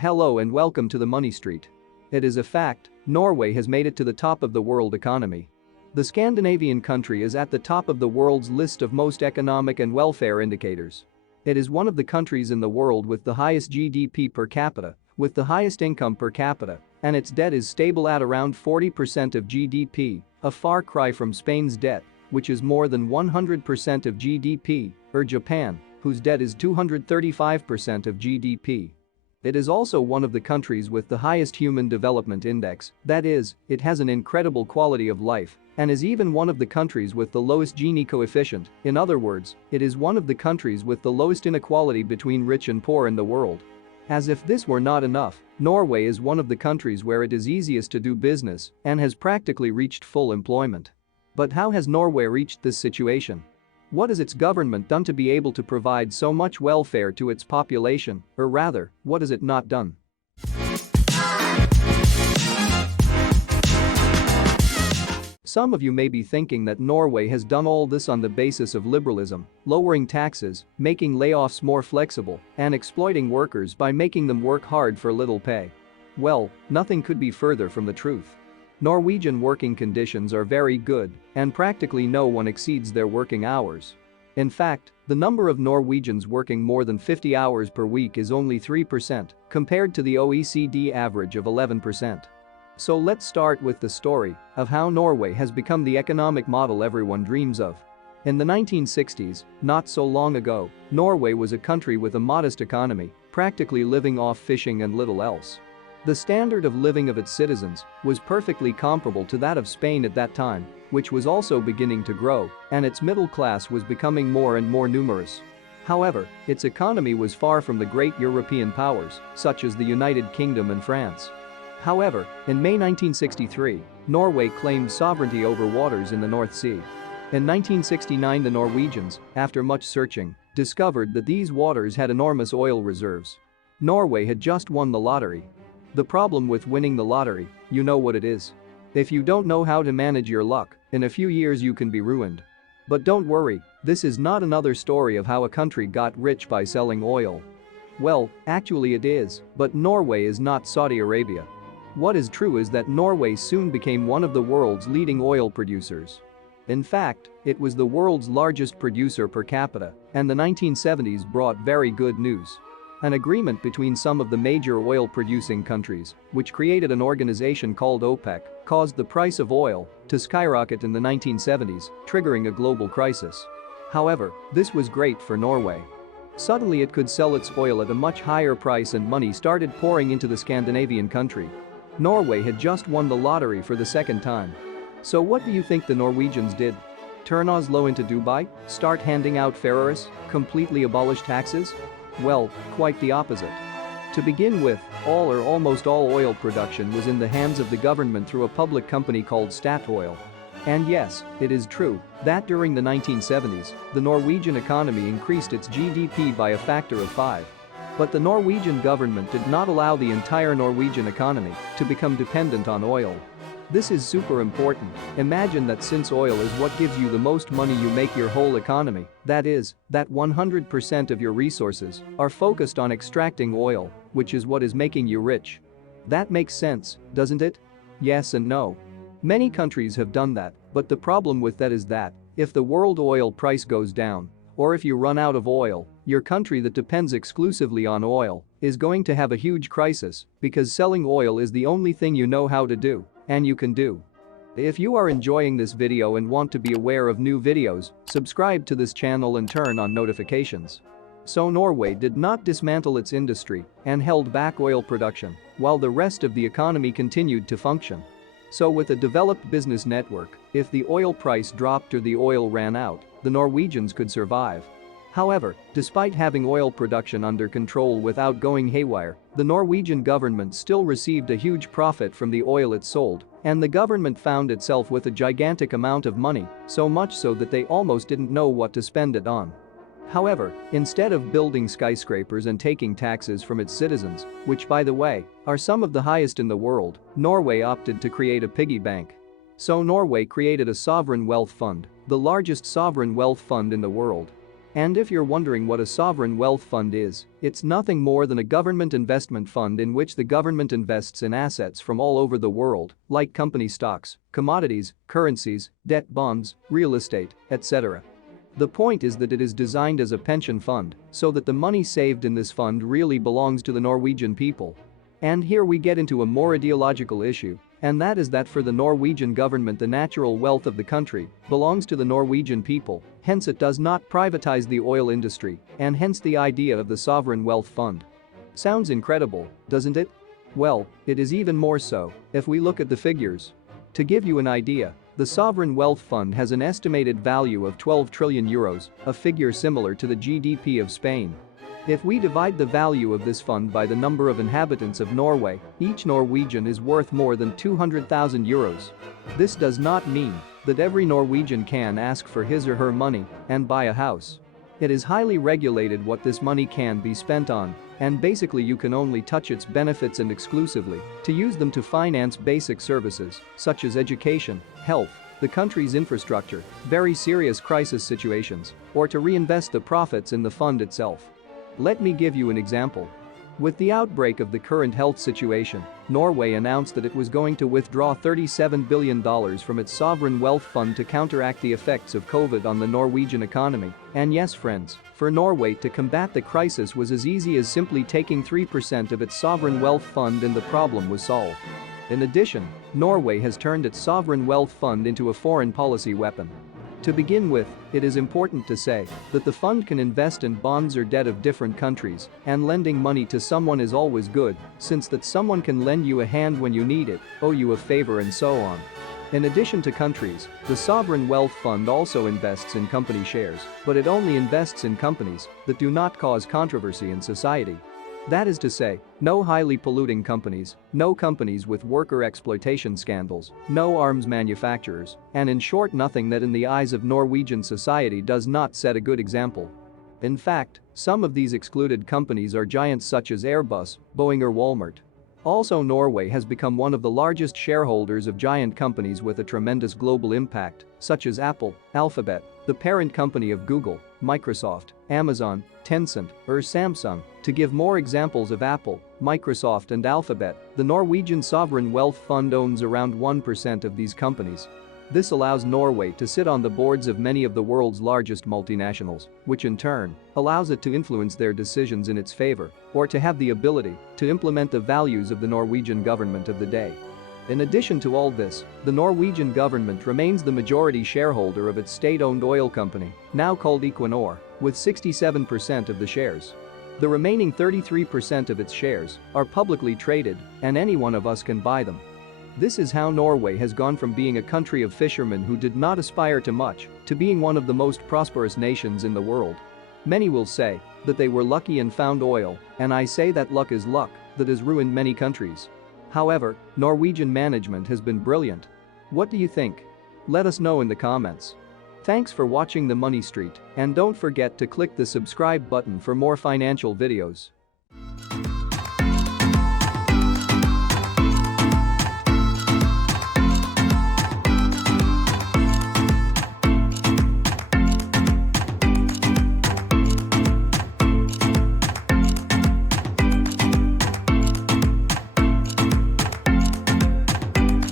Hello and welcome to the Money Street. It is a fact, Norway has made it to the top of the world economy. The Scandinavian country is at the top of the world's list of most economic and welfare indicators. It is one of the countries in the world with the highest GDP per capita, with the highest income per capita, and its debt is stable at around 40% of GDP, a far cry from Spain's debt, which is more than 100% of GDP, or Japan, whose debt is 235% of GDP. It is also one of the countries with the highest Human Development Index, that is, it has an incredible quality of life, and is even one of the countries with the lowest Gini coefficient. In other words, it is one of the countries with the lowest inequality between rich and poor in the world. As if this were not enough, Norway is one of the countries where it is easiest to do business and has practically reached full employment. But how has Norway reached this situation? What has its government done to be able to provide so much welfare to its population, or rather, what has it not done? Some of you may be thinking that Norway has done all this on the basis of liberalism, lowering taxes, making layoffs more flexible, and exploiting workers by making them work hard for little pay. Well, nothing could be further from the truth. Norwegian working conditions are very good, and practically no one exceeds their working hours. In fact, the number of Norwegians working more than 50 hours per week is only 3%, compared to the OECD average of 11%. So let's start with the story of how Norway has become the economic model everyone dreams of. In the 1960s, not so long ago, Norway was a country with a modest economy, practically living off fishing and little else. The standard of living of its citizens was perfectly comparable to that of Spain at that time, which was also beginning to grow, and its middle class was becoming more and more numerous. However, its economy was far from the great European powers, such as the United Kingdom and France. However, in May 1963, Norway claimed sovereignty over waters in the North Sea. In 1969, the Norwegians, after much searching, discovered that these waters had enormous oil reserves. Norway had just won the lottery. The problem with winning the lottery, you know what it is. If you don't know how to manage your luck, in a few years you can be ruined. But don't worry, this is not another story of how a country got rich by selling oil. Well, actually it is, but Norway is not Saudi Arabia. What is true is that Norway soon became one of the world's leading oil producers. In fact, it was the world's largest producer per capita, and the 1970s brought very good news. An agreement between some of the major oil-producing countries, which created an organization called OPEC, caused the price of oil to skyrocket in the 1970s, triggering a global crisis. However, this was great for Norway. Suddenly it could sell its oil at a much higher price and money started pouring into the Scandinavian country. Norway had just won the lottery for the second time. So what do you think the Norwegians did? Turn Oslo into Dubai? Start handing out Ferraris? Completely abolish taxes? Well, quite the opposite. To begin with, all or almost all oil production was in the hands of the government through a public company called Statoil. And yes, it is true that during the 1970s, the Norwegian economy increased its GDP by a factor of 5. But the Norwegian government did not allow the entire Norwegian economy to become dependent on oil. This is super important. Imagine that since oil is what gives you the most money, you make your whole economy, that is, that 100% of your resources are focused on extracting oil, which is what is making you rich. That makes sense, doesn't it? Yes and no. Many countries have done that, but the problem with that is that if the world oil price goes down, or if you run out of oil, your country that depends exclusively on oil is going to have a huge crisis because selling oil is the only thing you know how to do. And you can do. If you are enjoying this video and want to be aware of new videos, subscribe to this channel and turn on notifications. So Norway did not dismantle its industry and held back oil production, while the rest of the economy continued to function. So with a developed business network, if the oil price dropped or the oil ran out, the Norwegians could survive. However, despite having oil production under control without going haywire, the Norwegian government still received a huge profit from the oil it sold, and the government found itself with a gigantic amount of money, so much so that they almost didn't know what to spend it on. However, instead of building skyscrapers and taking taxes from its citizens, which by the way, are some of the highest in the world, Norway opted to create a piggy bank. So Norway created a sovereign wealth fund, the largest sovereign wealth fund in the world. And if you're wondering what a sovereign wealth fund is, it's nothing more than a government investment fund in which the government invests in assets from all over the world, like company stocks, commodities, currencies, debt bonds, real estate, etc. The point is that it is designed as a pension fund, so that the money saved in this fund really belongs to the Norwegian people. And here we get into a more ideological issue, and that is that for the Norwegian government the natural wealth of the country belongs to the Norwegian people, hence it does not privatize the oil industry, and hence the idea of the sovereign wealth fund. Sounds incredible, doesn't it? Well, it is even more so if we look at the figures. To give you an idea, the sovereign wealth fund has an estimated value of 12 trillion euros, a figure similar to the GDP of Spain. If we divide the value of this fund by the number of inhabitants of Norway, each Norwegian is worth more than 200,000 euros. This does not mean that every Norwegian can ask for his or her money and buy a house. It is highly regulated what this money can be spent on, and basically you can only touch its benefits and exclusively to use them to finance basic services such as education, health, the country's infrastructure, very serious crisis situations, or to reinvest the profits in the fund itself. Let me give you an example. With the outbreak of the current health situation, Norway announced that it was going to withdraw $37 billion from its sovereign wealth fund to counteract the effects of COVID on the Norwegian economy. And yes, friends, for Norway to combat the crisis was as easy as simply taking 3% of its sovereign wealth fund and the problem was solved. In addition, Norway has turned its sovereign wealth fund into a foreign policy weapon. To begin with, it is important to say that the fund can invest in bonds or debt of different countries, and lending money to someone is always good, since that someone can lend you a hand when you need it, owe you a favor and so on. In addition to countries, the sovereign wealth fund also invests in company shares, but it only invests in companies that do not cause controversy in society. That is to say, no highly polluting companies, no companies with worker exploitation scandals, no arms manufacturers, and in short nothing that in the eyes of Norwegian society does not set a good example. In fact, some of these excluded companies are giants such as Airbus, Boeing or Walmart. Also, Norway has become one of the largest shareholders of giant companies with a tremendous global impact, such as Apple, Alphabet, the parent company of Google, Microsoft, Amazon, Tencent, or Samsung. To give more examples of Apple, Microsoft and Alphabet, the Norwegian sovereign wealth fund owns around 1% of these companies. This allows Norway to sit on the boards of many of the world's largest multinationals, which in turn allows it to influence their decisions in its favor or to have the ability to implement the values of the Norwegian government of the day. In addition to all this, the Norwegian government remains the majority shareholder of its state-owned oil company, now called Equinor, with 67% of the shares. The remaining 33% of its shares are publicly traded, and any one of us can buy them. This is how Norway has gone from being a country of fishermen who did not aspire to much to being one of the most prosperous nations in the world. Many will say that they were lucky and found oil, and I say that luck is luck that has ruined many countries. However, Norwegian management has been brilliant. What do you think? Let us know in the comments. Thanks for watching The Money Street, and don't forget to click the subscribe button for more financial videos.